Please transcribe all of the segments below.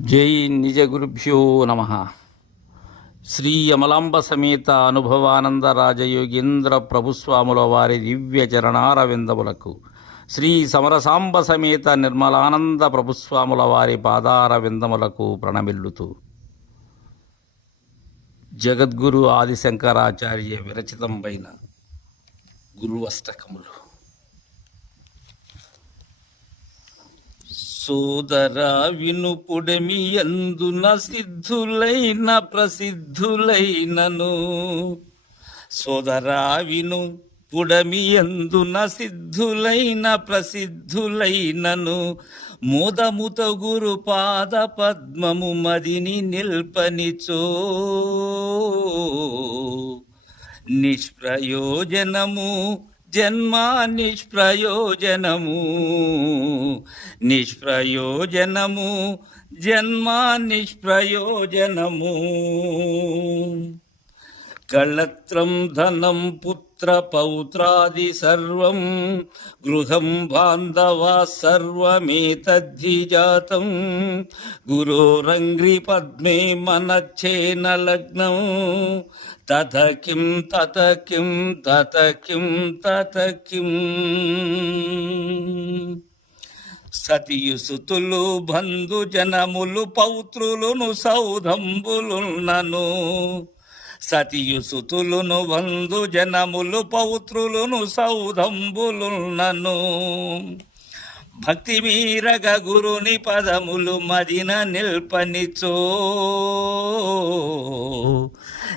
జై నిజ గురుభ్యో నమ. శ్రీ అమలాంబ సమేత అనుభవానంద రాజయోగేంద్ర ప్రభుస్వాముల వారి దివ్య చరణారవిందములకు శ్రీ సమరసాంబ సమేత నిర్మలానంద ప్రభుస్వాముల వారి పాదార విందములకు ప్రణమిల్లుతూ జగద్గురు ఆదిశంకరాచార్య విరచితంబైన గురువష్టకములు. సోదరా వినుపుడమి ఎందున సిద్ధులైన ప్రసిద్ధులైనను. సోదరా విను పుడమి ఎందున సిద్ధులైన ప్రసిద్ధులైనను. మోదముత గురు పాద పద్మము మదిని నిల్పనిచో. నిష్ప్రయోజనము జన్మ నిష్ప్రయోజనము. నిష్ప్రయోజనము జన్మ నిష్ప్రయోజనము. కళత్రం ధనం పుత్ర పౌత్రాది సర్వం గృహం బాంధవా సర్వమేతద్ధి జాతం. గురోరంగ్రి పద్మే మనచ్చేన లగ్నం. తత కిం తత కిం తత కిం తత కిం. సతియుసుతులు బంధు పౌత్రులును సౌధంబులున్నను. సతియుసుతులును బంధు జనములు పౌత్రులును సౌధంబులున్నను భక్తి మీరగ గురుని పదములు మదిన నిల్పనిచో.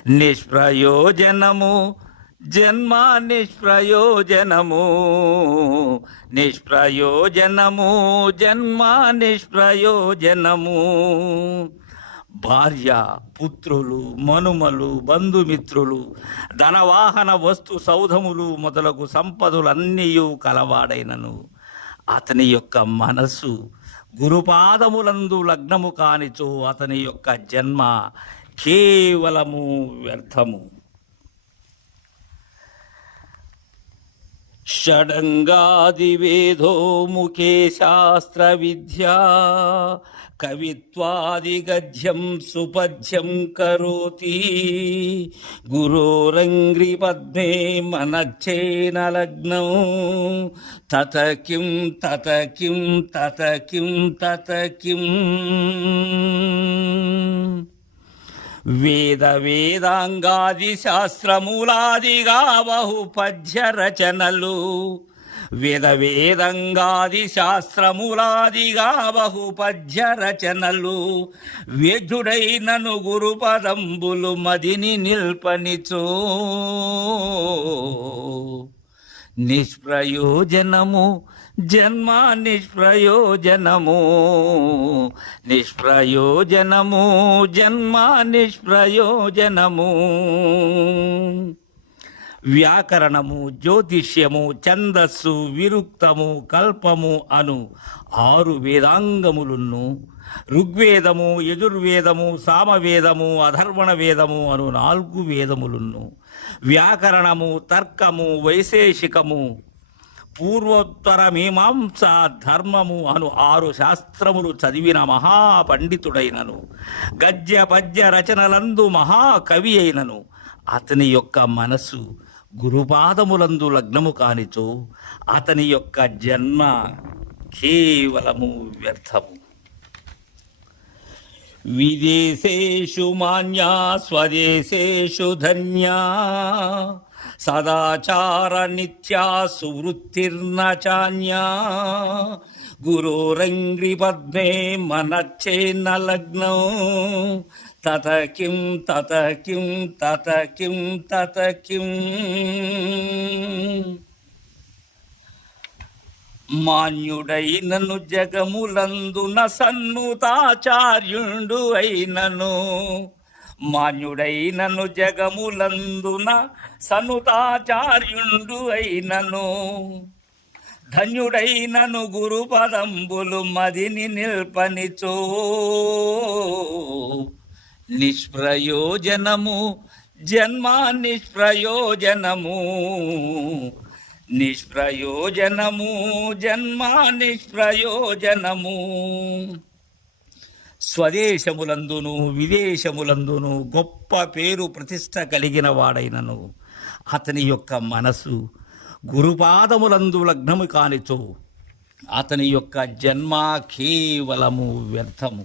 నిష్ప్రయోజనము జన్మ నిష్ప్రయోజనము. నిష్ప్రయోజనము జన్మ నిష్ప్రయోజనము. భార్య పుత్రులు మనుమలు బంధుమిత్రులు ధనవాహన వస్తు సౌధములు మొదలగు సంపదలన్నీ కలవాడైనను. అతని యొక్క మనస్సు గురుపాదములందు లగ్నము కానిచో అతని యొక్క జన్మ కేవలము వ్యర్థము. షడంగాదివేదో ముఖే శాస్త్ర విద్యా కవిత్వాదిగద్యం సుపద్యం కరోతి గురోరంగ్రి పద్మే మనచ్చేన లగ్నం తత కిం తత కిం తత కిం తత కిం వేద వేదాంగాది శాస్త్రమూలాదిగా బహుపద్య రచనలు. వేద వేదంగాది శాస్త్రములాదిగా బహుపద్య రచనలు. వేద్యుడైనను గురు పదంబులు మదిని నిల్పనిచో. నిష్ప్రయోజనము జన్మ నిష్ప్రయోజనము నిష్ప్రయోజనము జన్మ నిష్ప్రయోజనము వ్యాకరణము జ్యోతిష్యము ఛందస్సు విరుక్తము కల్పము అను ఆరు వేదాంగములున్ను ఋగ్వేదము యజుర్వేదము సామవేదము అధర్వణ వేదము అను నాలుగు వేదములున్ను వ్యాకరణము తర్కము వైశేషికము పూర్వోత్తర మీమాంస ధర్మము అను ఆరు శాస్త్రములు చదివిన మహాపండితుడైనను. గద్య పద్య రచనలందు మహాకవి అయినను. అతని యొక్క మనసు గురుపాదములందు లగ్నము కానిచో అతని యొక్క జన్మ కేవలము వ్యర్థము. విదేశేషు మాన్యా స్వదేశేషు ధన్యా. సదాచార నిత్యా సువృత్తిర్న చాన్యా. గురోరంగ్రి పద్మే మనచ్చేన్న లగ్నం. తత కిం తత కిం తత కిం తత కిం. మాన్యుడైనను జగములందున సన్నుతాచార్యుండు అయినను. మాన్యుడైనను జగములందున సనుతాచార్యుండు అయినను. ధన్యుడైనను గురు పదంబులు మదిని నిల్పనిచో. నిష్ప్రయోజనము జన్మ నిష్ప్రయోజనము. నిష్ప్రయోజనము జన్మ నిష్ప్రయోజనము. స్వదేశములందును విదేశములందును గొప్ప పేరు ప్రతిష్ట కలిగిన వాడైనను. అతని యొక్క మనసు గురుపాదములందు లగ్నము కానిచో అతని యొక్క జన్మ కేవలము వ్యర్థము.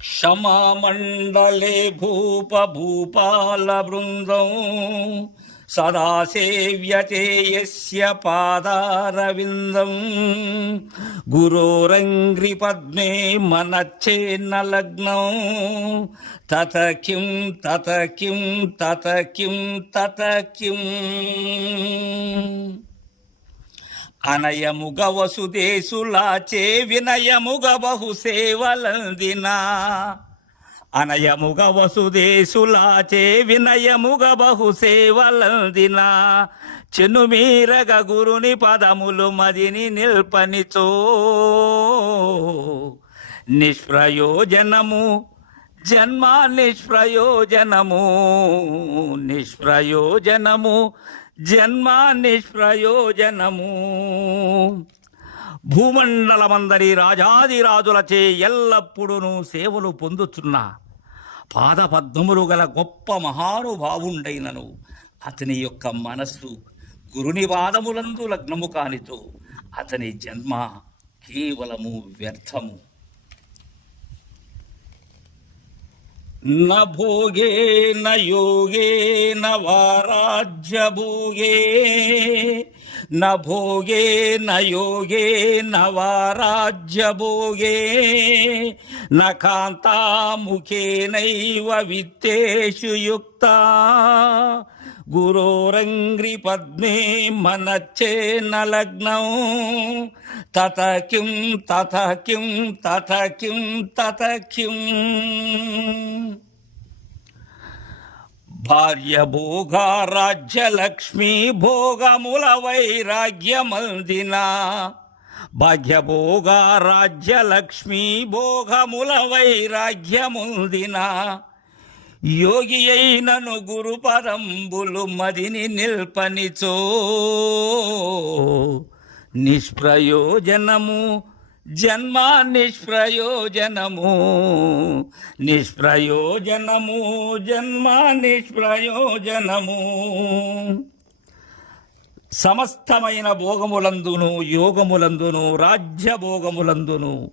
క్షమామండలే భూప భూపాల బృందం సదా సేవ్యతే యస్య పాదారవిందం గురోరంగ్రి పద్మే మనచ్చేన్న లగ్నం తత కిం తత కిం తత కిం తత కిం అనయముగ వసుదేశులాచే వినయముగ బహు సేవలందినా అనయముగ వసుదేశులాచే వినయముగ బహు సేవలందినా చెనుమీరగ గురుని పదములు మదిని నిల్పనిచో. నిష్ప్రయోజనము జన్మ నిష్ప్రయోజనము నిష్ప్రయోజనము జన్మ నిష్ప్రయోజనము. భూమండలమందరి రాజాదిరాజులచే ఎల్లప్పుడూ సేవలు పొందుతున్న పాదపద్మములు గల గొప్ప మహానుభావుండైనను అతని యొక్క మనస్సు గురుని పాదములందు లగ్నము కానితో అతని జన్మ కేవలము వ్యర్థము. न भोगे न योगे न वा राज्यभोगे न भोगे न योगे न वा राज्यभोगे न कान्तामुखेनैव वित्तेषु युक्ता గురోరంగ్రి పద్మే మనచ్చేన లగ్నం తత కిం తత కిం తత కిం భార్య భోగ లక్ష్మీ భోగముల వైరాగ్యమందినా. భాగ్యభోగారాజ్య లక్ష్మీ భోగముల వైరాగ్యముందినా. యోగి అయినను గురుపదంబులు మదిని నిల్పనిచో. నిష్ప్రయోజనము జన్మ నిష్ప్రయోజనము నిష్ప్రయోజనము జన్మ నిష్ప్రయోజనము. సమస్తమైన భోగములందును యోగములందును రాజ్యభోగములందును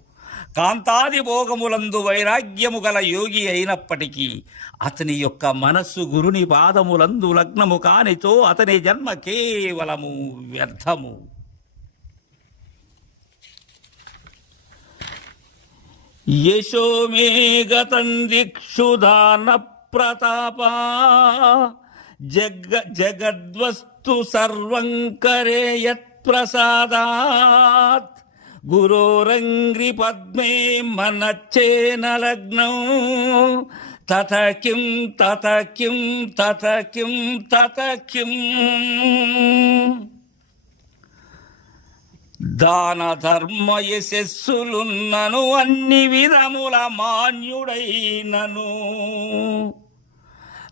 కాంతాది భోగములందు వైరాగ్యము గల యోగి అయినప్పటికీ అతని యొక్క మనస్సు గురుని పాదములందు లగ్నము కానితో అతని జన్మ కేవలము వ్యర్థము. యశో మే గతం ప్రతాపా జగ జగద్వస్తు సర్వం కరే యత్ప్రసాదాత్. గురోరంగ్రి పద్మే మనచ్చేన లగ్నం తత కిం తత కిం తత కిం తత దాన ధర్మ యశస్సులున్నను అన్ని విధముల మాన్యుడైనను.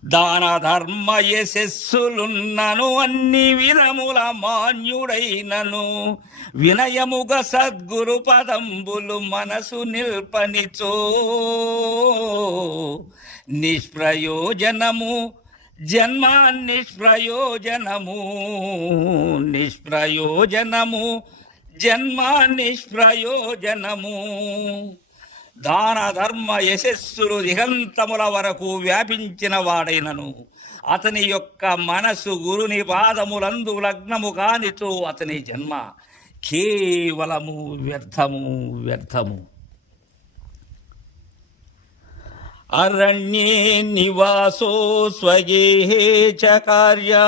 దాన ధర్మ యశస్సులున్నను అన్ని విధముల మాన్యుడైనను. వినయముగ సద్గురు పదంబులు మనసు నిల్పనిచో. నిష్ప్రయోజనము జన్మ నిష్ప్రయోజనము నిష్ప్రయోజనము జన్మ నిష్ప్రయోజనము. దాన ధర్మ యశస్సులు దిగంతముల వరకు వ్యాపించిన వాడైనను. అతని యొక్క మనసు గురుని పాదములందు లగ్నము కానిచో అతని జన్మ కేవలము వ్యర్థము వ్యర్థము. అరణ్యే నివాసో స్వగేహే చ కార్యా.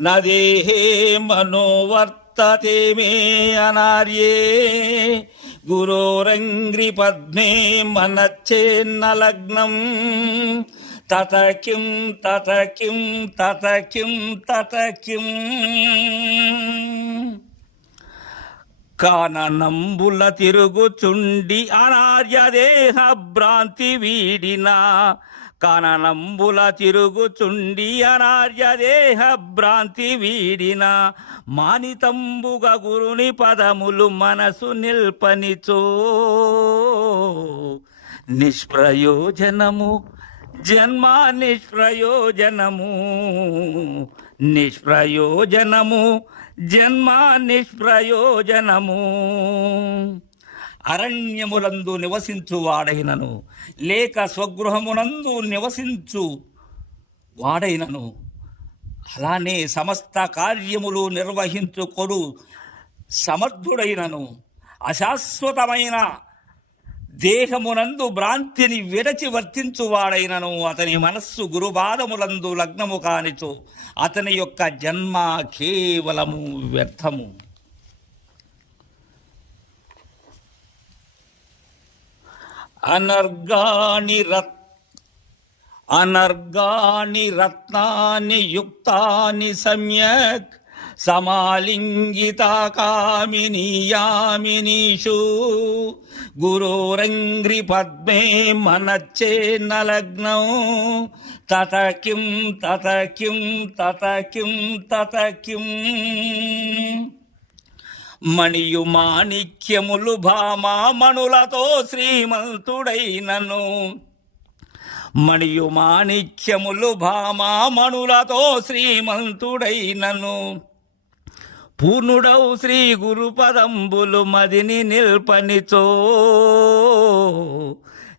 నదేహే మనోవర్తతే మే అనార్యే. గురోరంగ్రి పద్మే మనచ్చేన్న లగ్నం తత కిం తత కిం తత కిం తత కిం కాననంబుల తిరుగుచుండి అనార్య దేహ భ్రాంతి వీడిన. కననంబుల తిరుగుచుండి అనార్య దేహ భ్రాంతి వీడిన మానితంబుగ గురుని పదములు మనసు నిల్పనిచో. నిష్ప్రయోజనము జన్మ నిష్ప్రయోజనము నిష్ప్రయోజనము జన్మ నిష్ప్రయోజనము. అరణ్యములందు నివసించు వాడైనను లేక స్వగృహమునందు నివసించు వాడైనను. అలానే సమస్త కార్యములు నిర్వహించుకొను సమర్థుడైనను. అశాశ్వతమైన దేహమునందు భ్రాంతిని విడచి వర్తించువాడైనను అతని మనస్సు గురుబాధములందు లగ్నము కానిచో అతని యొక్క జన్మ కేవలము వ్యర్థము. అనర్గాని రత్ అనర్గాని రత్నాని యుక్తాని సమ్యక్ సమాలింగితా గురోరంగ్రి పద్మే మనచ్చేన్న లగ్నం తత కిం తత కిం తత కిం తత కిం మణియు మాణిక్యములు భామామణులతో శ్రీమంతుడైనను మణియు మాణిక్యములు భామామణులతో శ్రీమంతుడైనను పూర్ణుడౌ శ్రీ గురుపదంబులు మదిని నిల్పనిచో.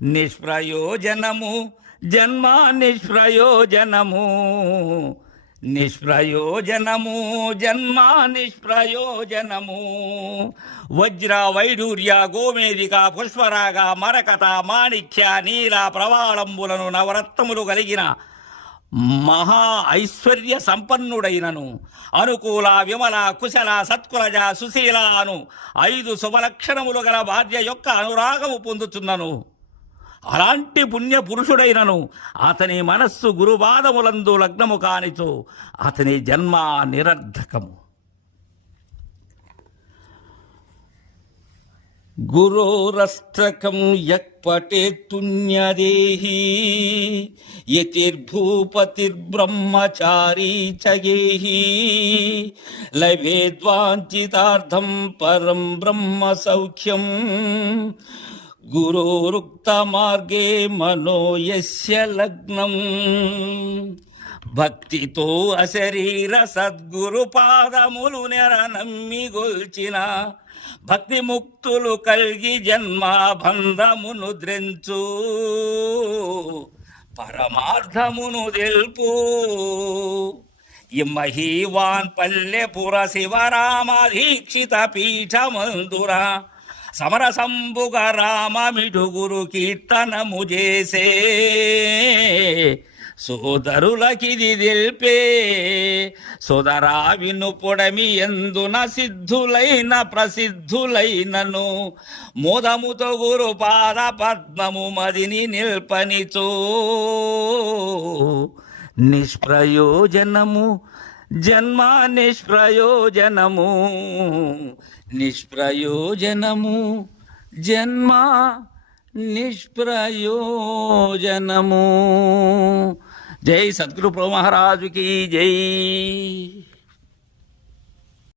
నిష్ప్రయోజనము జన్మ నిష్ప్రయోజనము. నిష్ప్రయోజనము జన్మ నిష్ప్రయోజనము. వజ్ర వైడూర్య గోమేదిక పుష్పరాగ మరకత మాణిక్య నీల ప్రవాళంబులను నవరత్నములు కలిగిన మహా ఐశ్వర్య సంపన్నుడైనను. అనుకూల విమల కుశల సత్కులజ సుశీల అను ఐదు శుభలక్షణములు గల భార్య యొక్క అనురాగము పొందుచున్నను. అలాంటి పుణ్య పురుషుడైనను అతని మనస్సు గురువాదములందు లగ్నము కానిచో అతని జన్మ నిరర్ధకము. గురోరస్త్రకం యక్ పటేత్తున్యదేహి యతిర్భూపతిర్బ్రహ్మచారీ చగేహి గేహి లభేద్వాంఛితార్థం పరం బ్రహ్మ సౌఖ్యం గురోరుక్త మార్గే మనో యస్య లగ్నం. భక్తితో అశరీర సద్గురు పాదములు నెరనమ్మి గొల్చిన భక్తి ముక్తులు కల్గి జన్మాబంధమును ద్రెంచు. పరమార్థమును తెలుపు. ఇమ్మహీవాన్ పల్లెపుర శివరామ దీక్షిత పీఠమందురా. సమరసంబుగ రామమిడుగురు కీర్తనము చేసే సోదరులకిది తెలిపే సోదరా విను పొడమి ఎందున సిద్ధులైన ప్రసిద్ధులైనను మోదముతో గురు పాద పద్మము మదిని నిల్పనిచో. నిష్ప్రయోజనము జన్మ నిష్ప్రయోజనము. నిష్ప్రయోజనము జన్మ నిష్ప్రయోజనము. జై సద్గురు ప్రభు మహారాజుకి జై.